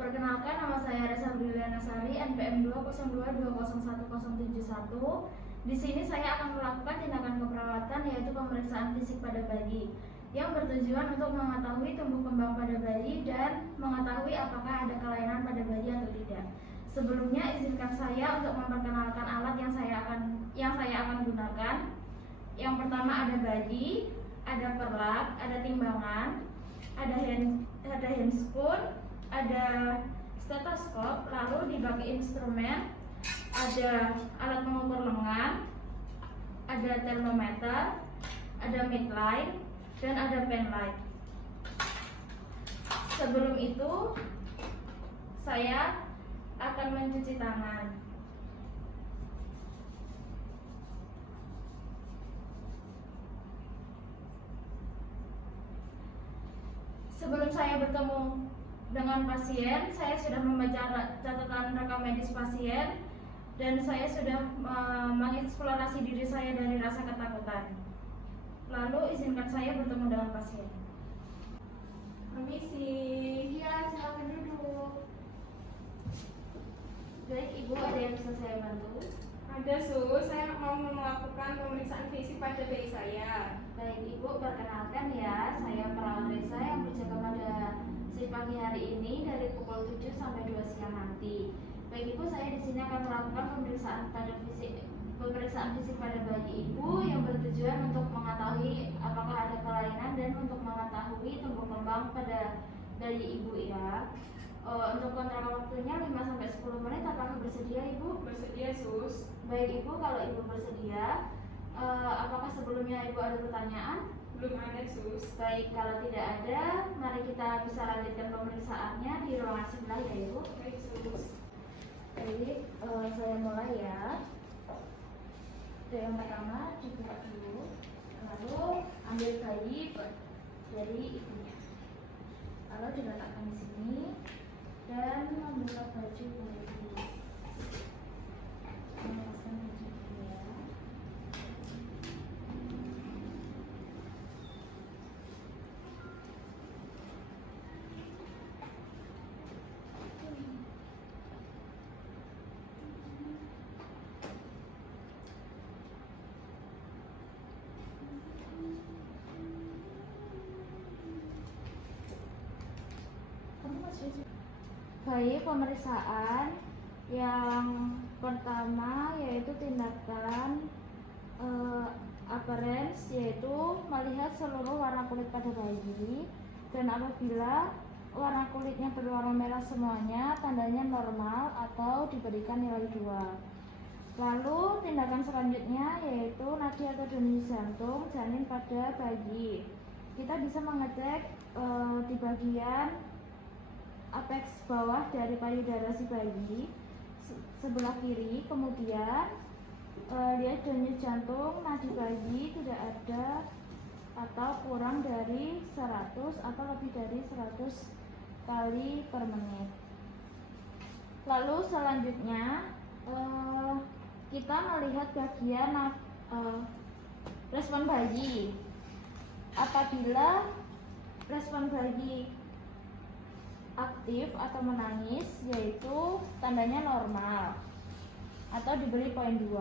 Perkenalkan, nama saya Resa Briliana Sari, NPM 202201071. Di sini saya akan melakukan tindakan keperawatan, yaitu pemeriksaan fisik pada bayi, yang bertujuan untuk mengetahui tumbuh kembang pada bayi dan mengetahui apakah ada kelainan pada bayi atau tidak. Sebelumnya, izinkan saya untuk memperkenalkan alat yang saya akan gunakan. Yang pertama ada bayi, ada perlak, ada timbangan, ada handspoon, ada stetoskop, lalu di bak instrumen ada alat mengukur lengan, ada termometer, ada midline, dan ada penlight. Sebelum itu saya akan mencuci tangan. Sebelum saya bertemu dengan pasien, saya sudah membaca catatan rekam medis pasien dan saya sudah mengeksplorasi diri saya dari rasa ketakutan. Lalu izinkan saya bertemu dengan pasien. Permisi. Iya, silakan duduk. Baik, Ibu, ada yang bisa saya bantu? Ada, Sus. Saya mau melakukan pemeriksaan fisik pada bayi saya. Baik, Ibu, perkenalkan ya, saya perawat Resa yang berjaga pada shift pagi hari ini dari pukul 7 sampai 2 siang nanti. Baik, Ibu, saya di sini akan melakukan pemeriksaan fisik pada bayi Ibu yang bertujuan untuk mengetahui apakah ada kelainan dan untuk mengetahui tumbuh kembang pada bayi Ibu ya. Untuk kontrak waktunya 5-10 menit, apakah bersedia Ibu? Bersedia, Sus. Baik, Ibu, kalau Ibu bersedia, apakah sebelumnya Ibu ada pertanyaan? Belum ada, Sus. Baik, kalau tidak ada, mari kita bisa lanjutkan pemeriksaannya di ruangan sebelah ya Ibu. Baik, Sus. Baik, saya mulai ya. Yang pertama dibuka dulu, lalu ambil bayi dari ibunya, lalu diletakkan di sini dan membuka baju bayi. Melepaskan baju dulu ya. Baik, pemeriksaan yang pertama yaitu tindakan appearance, yaitu melihat seluruh warna kulit pada bayi, dan apabila warna kulitnya berwarna merah semuanya, tandanya normal atau diberikan nilai 2. Lalu tindakan selanjutnya yaitu nadi atau denyut jantung janin pada bayi. Kita bisa mengecek di bagian apex bawah dari payudara si bayi sebelah kiri, kemudian lihat denyut jantung nadi bayi tidak ada atau kurang dari 100 atau lebih dari 100 kali per menit. Lalu selanjutnya kita melihat bagian respon bayi. Apabila respon bayi aktif atau menangis, yaitu tandanya normal atau diberi poin 2.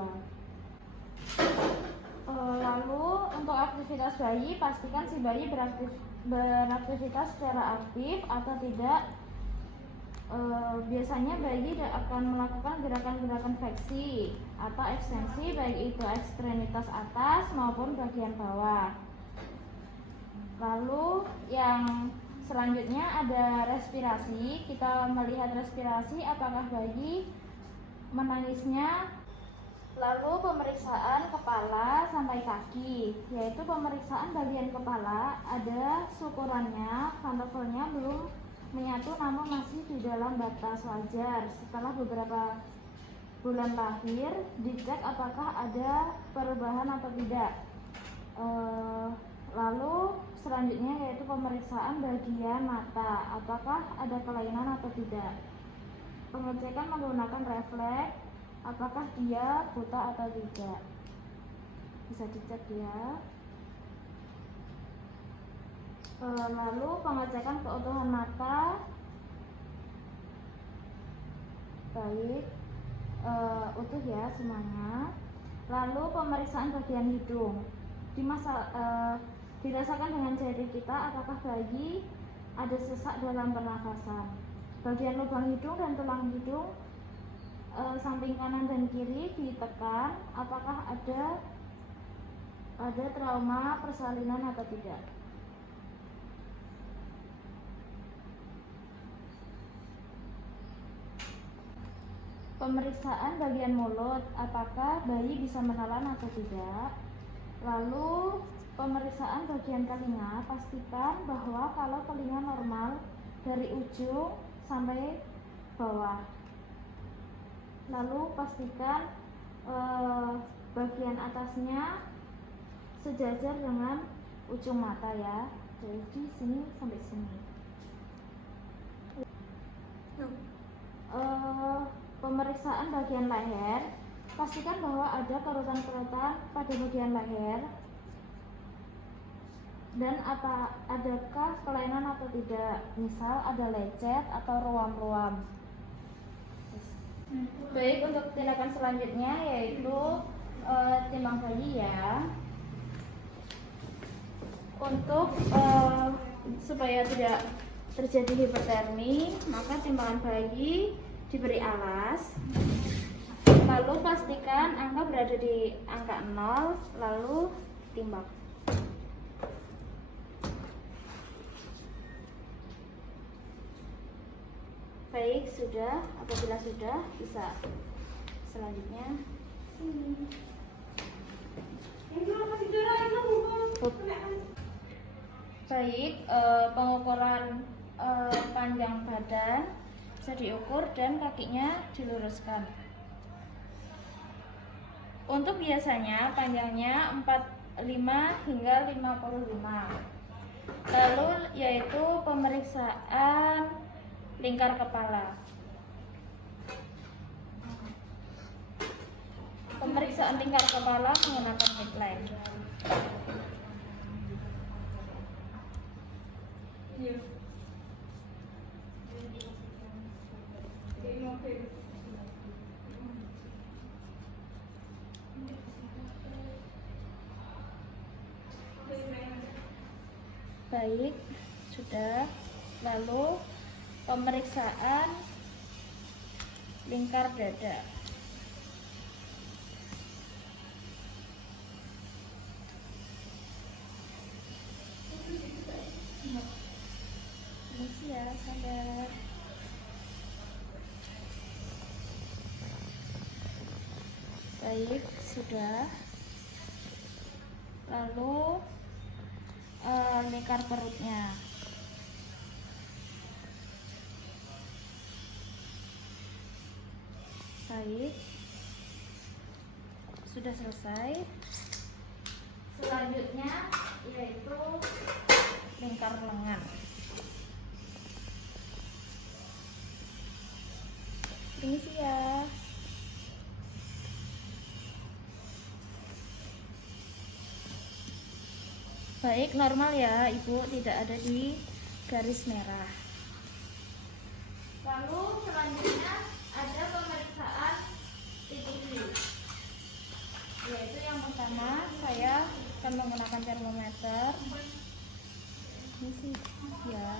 Lalu untuk aktivitas bayi, pastikan si bayi beraktivitas secara aktif atau tidak. Biasanya bayi akan melakukan gerakan-gerakan fleksi atau ekstensi, baik itu ekstremitas atas maupun bagian bawah. Lalu yang selanjutnya ada respirasi. Kita melihat respirasi apakah bayi menangisnya. Lalu pemeriksaan kepala sampai kaki, yaitu pemeriksaan bagian kepala ada syukurannya, pantoffelnya belum menyatu namun masih di dalam batas wajar. Setelah beberapa bulan lahir, dicek apakah ada perubahan atau tidak. Lalu selanjutnya yaitu pemeriksaan bagian mata, apakah ada kelainan atau tidak. Pengecekan menggunakan refleks, apakah dia buta atau tidak. Bisa dicek ya. Lalu pengecekan keutuhan mata, baik, utuh ya semuanya. Lalu pemeriksaan bagian hidung, dirasakan dengan jari kita apakah bayi ada sesak dalam pernafasan. Bagian lubang hidung dan tulang hidung samping kanan dan kiri ditekan, apakah ada trauma persalinan atau tidak. Pemeriksaan bagian mulut, apakah bayi bisa menelan atau tidak. Lalu pemeriksaan bagian telinga, pastikan bahwa kalau telinga normal dari ujung sampai bawah. Lalu pastikan bagian atasnya sejajar dengan ujung mata ya, dari sini sampai sini. Pemeriksaan bagian leher, pastikan bahwa ada kerutan-kerutan pada bagian leher dan adakah kelainan atau tidak, misal ada lecet atau ruam-ruam. Baik, untuk tindakan selanjutnya yaitu timbang bayi ya. Untuk supaya tidak terjadi hipertermi, maka timbangan bayi diberi alas, lalu pastikan angka berada di angka 0, lalu timbang. Baik, sudah. Apabila sudah, bisa selanjutnya baik, pengukuran panjang badan bisa diukur dan kakinya diluruskan. Untuk biasanya panjangnya 45 hingga 55. Lalu yaitu pemeriksaan lingkar kepala. Pemeriksaan lingkar kepala menggunakan midline. Baik, sudah. Lalu pemeriksaan lingkar dada. Ini ya, sadar. Baik, sudah. Lalu lingkar perutnya. Baik, sudah selesai. Selanjutnya yaitu lingkar lengan. Permisi ya. Baik, normal ya Ibu, tidak ada di garis merah. Lalu selanjutnya ada pemeriksaan TTV, yaitu yang pertama saya akan menggunakan termometer. Ini sih ya.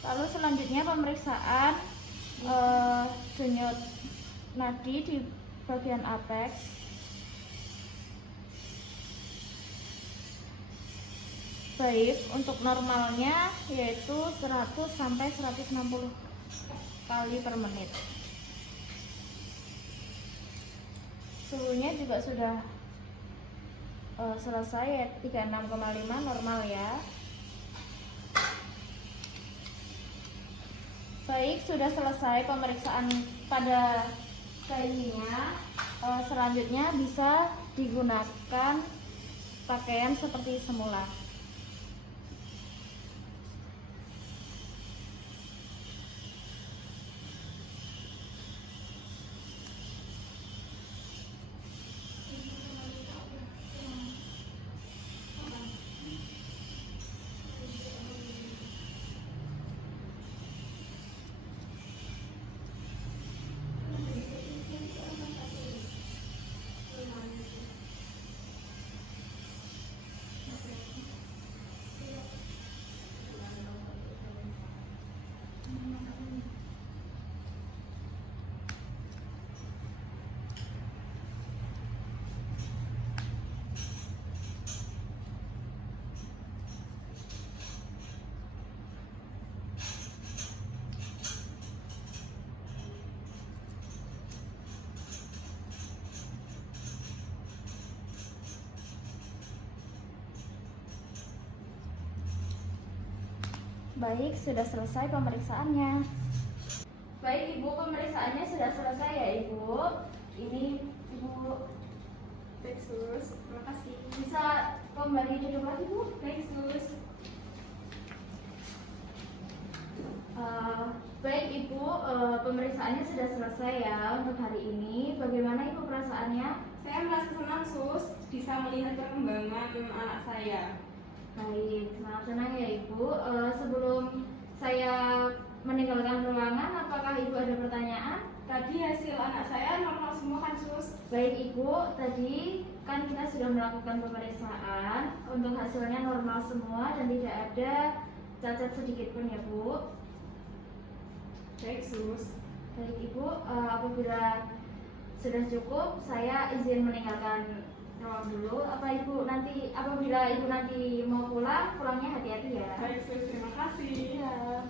Lalu selanjutnya pemeriksaan denyut nadi di bagian apex. Baik, untuk normalnya yaitu 100 sampai 160 kali per menit. Suhunya juga sudah selesai ya, 36,5 normal ya. Baik, sudah selesai pemeriksaan pada bayinya. Selanjutnya bisa digunakan pakaian seperti semula. Baik, sudah selesai pemeriksaannya. Baik Ibu, pemeriksaannya sudah selesai ya Ibu. Ini Ibu Baik, Sus. Terima kasih. bisa kembali duduk lagi Bu. Baik, Sus. Baik Ibu, pemeriksaannya sudah selesai ya untuk hari ini. Bagaimana Ibu perasaannya? Saya merasa senang, Sus, bisa melihat perkembangan anak saya. Baik, sangat senang ya Ibu. Sebelum saya meninggalkan ruangan, apakah Ibu ada pertanyaan? Tadi hasil anak saya normal semua kan, Sus? Baik Ibu, tadi kan kita sudah melakukan pemeriksaan. Untuk hasilnya normal semua dan tidak ada cacat sedikit pun ya Bu. Baik, Sus. Baik Ibu, apabila sudah cukup, saya izin meninggalkan ruang dulu. Apabila Ibu nanti mau pulang, pulangnya hati-hati ya. Baik, Sus. Terima kasih. Iya.